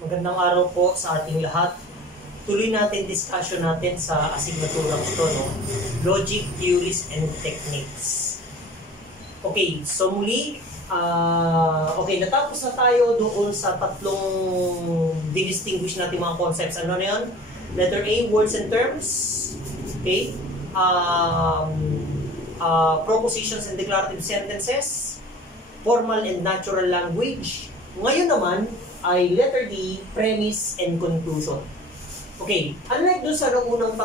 Magandang araw po sa ating lahat. Tuloy natin discussion natin sa asignaturang ito, no? Logic, Theories, and Techniques. Okay, so muli, natapos na tayo doon sa tatlong distinguish natin mga concepts. Ano na yun? Letter A, words and terms. Okay? Propositions and declarative sentences. Formal and natural language. Ngayon naman, ay letter D, premise and conclusion. Okay, unlike doon sa naunang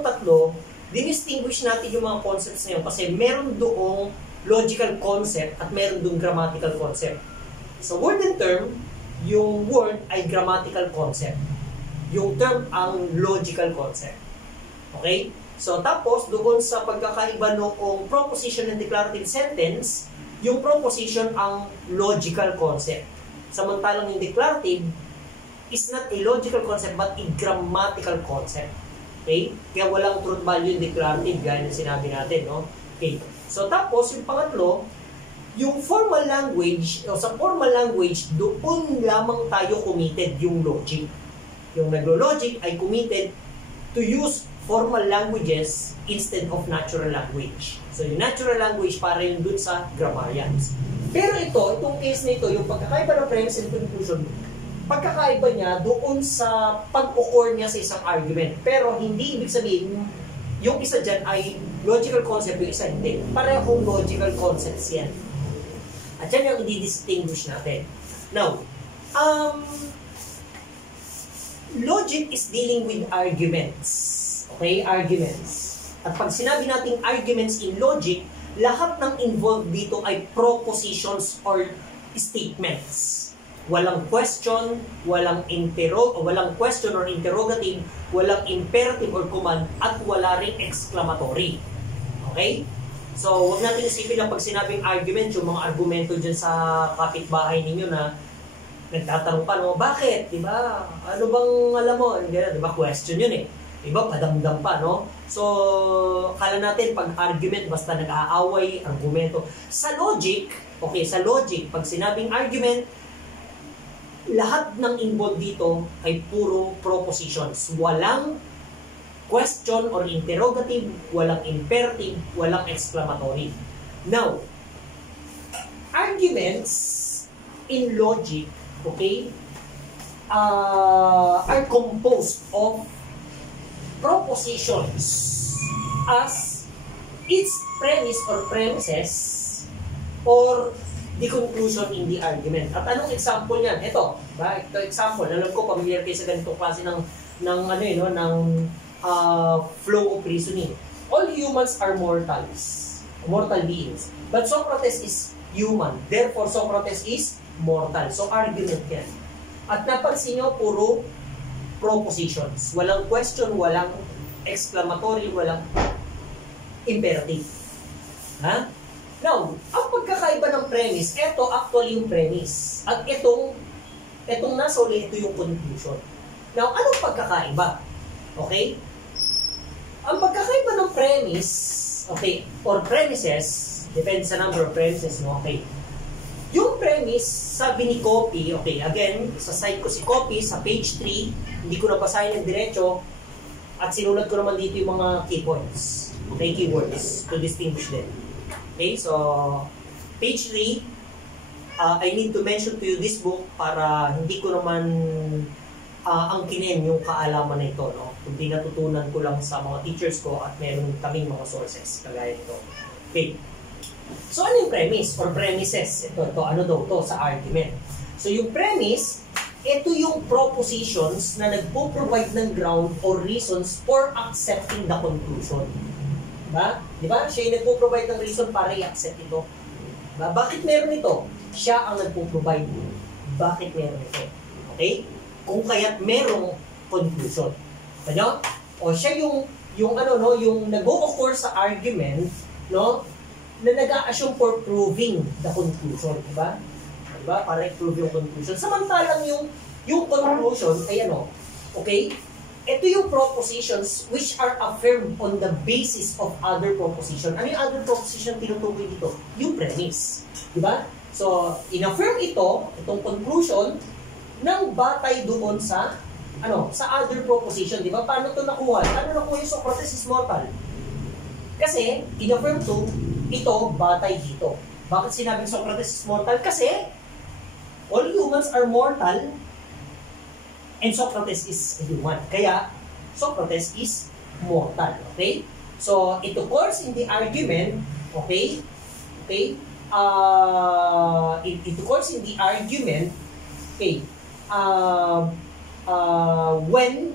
tatlo, dinistinguish natin yung mga concepts na yun kasi meron doong logical concept at meron doong grammatical concept. So, word and term, yung word ay grammatical concept. Yung term ang logical concept. Okay? So, tapos, doon sa pagkakaiba noong proposition and declarative sentence, yung proposition ang logical concept. Samantalang yung declarative is not a logical concept but a grammatical concept. Okay? Kaya walang truth value yung declarative, gaya na sinabi natin, no? Okay. So tapos, yung pangatlo, yung formal language, o sa formal language, doon lamang tayo committed yung logic. Yung naglo-logic ay committed to use formal languages instead of natural language. So yung natural language para yun dun sa grammarians. Pero itong case na ito, yung pagkakaiba ng premise and conclusion, pagkakaiba niya doon sa pag-occur niya sa isang argument. Pero hindi ibig sabihin, yung isa dyan ay logical concept, yung isa hindi. Parehong logical concepts yan. At yan yung i-distinguish natin. Now, logic is dealing with arguments. Okay? Arguments. At pag sinabi nating arguments in logic, lahat ng involved dito ay propositions or statements. Walang question, walang question or interrogative, walang imperative or command, at wala ring exclamatory. Okay? So, huwag natin isipin na pag sinabing argument, yung mga argumento dyan sa kapitbahay ninyo na nagtatanong pa, no, bakit? Diba? Ano bang alam mo? Diba? Question yun eh. Diba? Padamdam pa, no? So, kala natin pag argument, basta nag-aaway, argumento. Sa logic, pag sinabing argument, lahat ng involved dito ay puro propositions. Walang question or interrogative, walang imperative, walang exclamatory. Now, arguments in logic, are composed of propositions as its premise or premises or the conclusion in the argument. At anong example yan? Ito example. Alam ko, familiar kayo sa ganitong klase ng flow of reasoning. All humans are mortal beings. But Socrates is human. Therefore, Socrates is mortal. So, argument yan. At napansin nyo, puro propositions. Walang question, walang exclamatory, walang imperative. Ha? Now, ang pagkakaiba ng premise, ito actually yung premise. At itong nasa uli, ito yung conclusion. Now, anong pagkakaiba? Okay? Ang pagkakaiba ng premise, or premises, depende sa number of premises, no? Okay. Yung premise, sabi ni Copy, again, sa site ko si Copy, sa page 3, hindi ko napasahin ng diretso, at sinulat ko naman dito yung mga key points. Okay, keywords, to distinguish them. Okay, so, page 3, I need to mention to you this book para hindi ko naman angkinin yung kaalaman na ito, no? Kundi natutunan ko lang sa mga teachers ko at meron kaming mga sources, kagaya nito. Okay. So, ano yung premise or premises? Ito, ano daw to sa argument? So, yung premise, ito yung propositions na nagpo-provide ng ground or reasons for accepting the conclusion. Diba? Siya yung nagpo-provide ng reason para i-accept ito. Diba? Bakit meron ito? Siya ang nagpo-provide. Bakit meron ito? Okay? Kung kaya't merong conclusion. Ano? O siya yung nag-o-occur sa argument, no? Na nag-a-assume for proving the conclusion, diba? Para i-prove yung conclusion. Samantalang yung conclusion ay ito yung propositions which are affirmed on the basis of other proposition. Ano yung other proposition tinutukoy dito? Yung premise, diba? So, in-affirm itong conclusion nang batay doon sa sa other proposition, di ba? Paano ito nakuha? Paano nakuha yung Socrates is mortal? Kasi, in-affirm 2, ito, batay dito. Bakit sinabing Socrates is mortal? Kasi, all humans are mortal and Socrates is human. Kaya, Socrates is mortal. Okay? So, it occurs in the argument, okay? Okay? It occurs in the argument, okay? When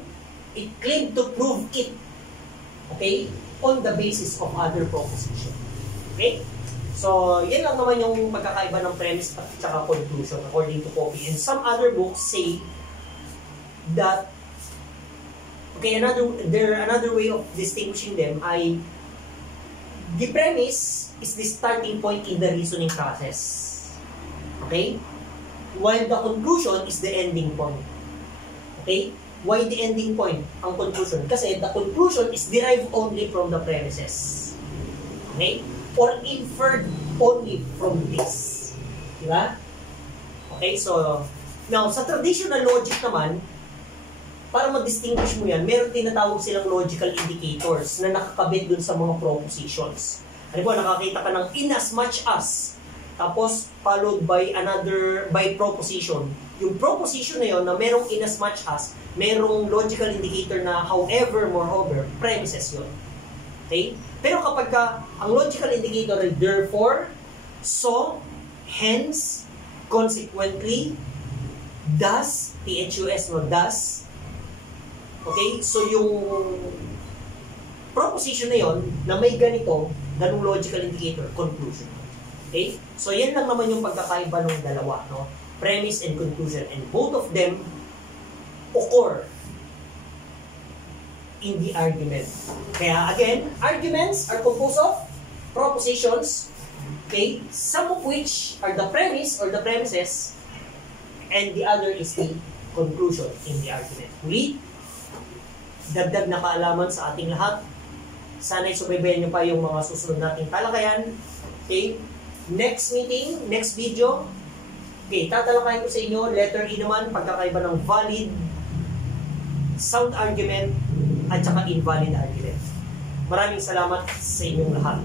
it claimed to prove it, okay, on the basis of other proposition. Okay? So, yan lang naman yung magkakaiba ng premise at saka conclusion according to Poppy. And some other books say that, okay, another way of distinguishing them ay the premise is the starting point in the reasoning process. Okay? While the conclusion is the ending point. Okay? Why the ending point? Ang conclusion. Kasi the conclusion is derived only from the premises. Okay? Or inferred only from this. Diba? Okay? So, now, sa traditional logic naman, para mag-distinguish mo yan, meron tinatawag silang logical indicators na nakakabit dun sa mga propositions. Ano po, nakakita ka ng in as much as, tapos followed by proposition. Yung proposition na yun na merong in as much as, merong logical indicator na however, moreover, premises yun. Okay? Pero kapag ang logical indicator ay therefore, so, hence, consequently, thus, thus, no, thus, okay? So yung proposition na yon na may ganito, ganung logical indicator, conclusion. Okay? So yan lang naman yung pagkakaiba ng dalawa, no? Premise and conclusion. And both of them occur in the argument. Kaya again, arguments are composed of propositions, okay? Some of which are the premise or the premises, and the other is the conclusion in the argument. Ulit, dagdag na kaalaman sa ating lahat. Sana'y subaybayan nyo pa yung mga susunod nating talakayan. Okay? Next meeting, next video. Okay, tatalakayan ko sa inyo, letter E naman, pagkakaiba ng valid, sound argument, at saka invalid argument. Maraming salamat sa inyong lahat.